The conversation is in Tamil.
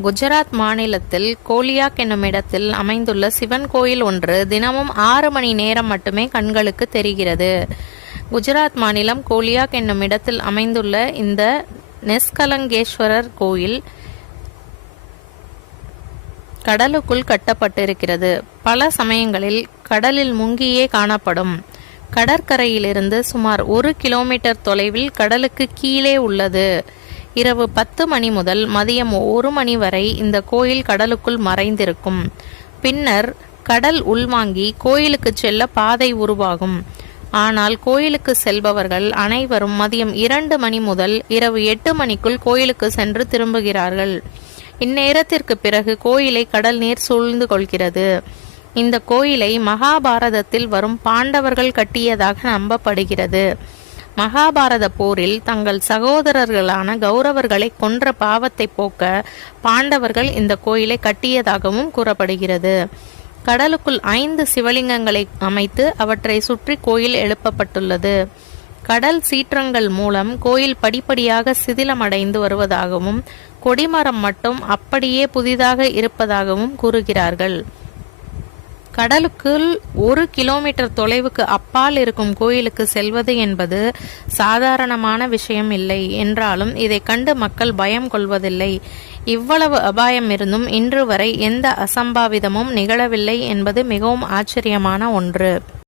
குஜராத் மாநிலத்தில் கோலியாக் என்னும் இடத்தில் அமைந்துள்ள சிவன் கோயில் ஒன்று தினமும் ஆறு மணி நேரம் மட்டுமே கண்களுக்கு தெரிகிறது. குஜராத் மாநிலம் கோலியாக் என்னும் இடத்தில் அமைந்துள்ள இந்த நெஸ்கலங்கேஸ்வரர் கோயில் கடலுக்குள் கட்டப்பட்டிருக்கிறது. பல சமயங்களில் கடலில் முங்கியே காணப்படும். கடற்கரையிலிருந்து சுமார் ஒரு கிலோமீட்டர் தொலைவில் கடலுக்கு கீழே உள்ளது. இரவு பத்து மணி முதல் மதியம் ஒரு மணி வரை இந்த கோயில் கடலுக்குள் மறைந்திருக்கும். பின்னர் கடல் உள்வாங்கி கோயிலுக்கு செல்ல பாதை உருவாகும். ஆனால் கோயிலுக்கு செல்பவர்கள் அனைவரும் மதியம் இரண்டு மணி முதல் இரவு எட்டு மணிக்குள் கோயிலுக்கு சென்று திரும்புகிறார்கள். இந்நேரத்திற்கு பிறகு கோயிலை கடல் நீர் சூழ்ந்து கொள்கிறது. இந்த கோயிலை மகாபாரதத்தில் வரும் பாண்டவர்கள் கட்டியதாக நம்பப்படுகிறது. மகாபாரத போரில் தங்கள் சகோதரர்களான கௌரவர்களை கொன்ற பாவத்தை போக்க பாண்டவர்கள் இந்த கோயிலை கட்டியதாகவும் கூறப்படுகிறது. கடலுக்குள் ஐந்து சிவலிங்கங்களை அமைத்து அவற்றை சுற்றி கோயில் எழுப்பப்பட்டுள்ளது. கடல் சீற்றங்கள் மூலம் கோயில் படிப்படியாக சிதிலமடைந்து வருவதாகவும் கொடிமரம் மட்டும் அப்படியே புதிதாக இருப்பதாகவும் கூறுகிறார்கள். கடலுக்குள் ஒரு கிலோமீட்டர் தொலைவுக்கு அப்பால் இருக்கும் கோயிலுக்கு செல்வது என்பது சாதாரணமான விஷயம் இல்லை. என்றாலும் இதை கண்டு மக்கள் பயம் கொள்வதில்லை. இவ்வளவு அபாயம் இருந்தும் இன்று வரை எந்த அசம்பாவிதமும் நிகழவில்லை என்பது மிகவும் ஆச்சரியமான ஒன்று.